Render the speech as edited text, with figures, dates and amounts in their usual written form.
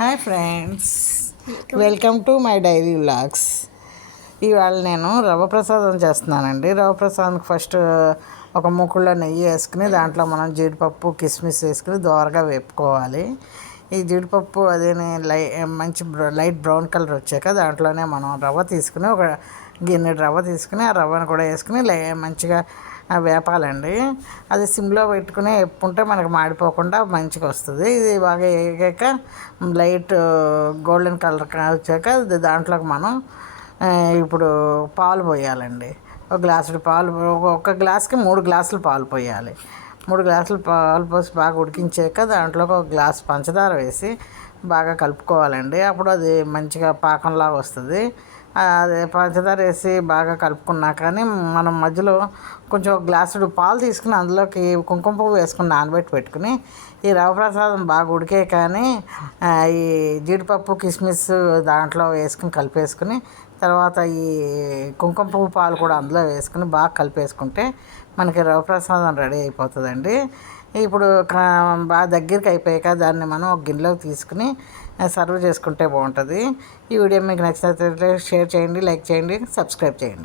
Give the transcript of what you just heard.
Hi friends, welcome to my diary vlogs. ఇవాళ నేను రవ్వ ప్రసాదం చేస్తున్నానండి. రవ్వ ప్రసాదానికి ఫస్ట్ ఒక మూకుళ్ళో నెయ్యి వేసుకుని దాంట్లో మనం జీడిపప్పు కిస్మిస్ వేసుకుని దోరగా వేపుకోవాలి. ఈ జీడిపప్పు మంచి లైట్ బ్రౌన్ కలర్ వచ్చాక దాంట్లోనే మనం రవ్వ తీసుకుని ఒక గిన్నెడు రవ్వ తీసుకుని ఆ రవ్వను కూడా వేసుకుని మంచిగా వేపాలండి. అది సిమ్లో పెట్టుకుని వేపుకుంటే మనకు మాడిపోకుండా మంచిగా వస్తుంది. ఇది బాగా వేగాక లైట్ గోల్డెన్ కలర్ వచ్చాక దాంట్లోకి మనం ఇప్పుడు పాలు పోయాలండి. ఒక గ్లాసుడు పాలు, ఒక గ్లాస్కి 3 గ్లాసులు పాలు పోయాలి. 3 గ్లాసులు పాలు పోసి బాగా ఉడికించాక దాంట్లోకి ఒక గ్లాస్ పంచదార వేసి బాగా కలుపుకోవాలండి. అప్పుడు అది మంచిగా పాకంలాగా వస్తుంది. అదే పంచదార వేసి బాగా కలుపుకున్నాక కానీ మనం మధ్యలో కొంచెం ఒక గ్లాసుడు పాలు తీసుకుని అందులోకి కుంకుమ పువ్వు వేసుకుని నానబెట్టి పెట్టుకుని ఈ రవ్వ ప్రసాదం బాగా ఉడికే కానీ ఈ జీడిపప్పు కిస్మిస్ దాంట్లో వేసుకుని కలిపేసుకుని తర్వాత ఈ కుంకుమ పువ్వు పాలు కూడా అందులో వేసుకుని బాగా కలిపేసుకుంటే మనకి రవ్వ ప్రసాదం రెడీ అయిపోతుందండి. ఇప్పుడు బాగా దగ్గరికి అయిపోయాక దాన్ని మనం ఒక గిన్నెలోకి తీసుకుని సర్వ్ చేసుకుంటే బాగుంటుంది. ఈ వీడియో మీకు నచ్చినట్లయితే షేర్ చేయండి, లైక్ చేయండి, సబ్స్క్రైబ్ చేయండి.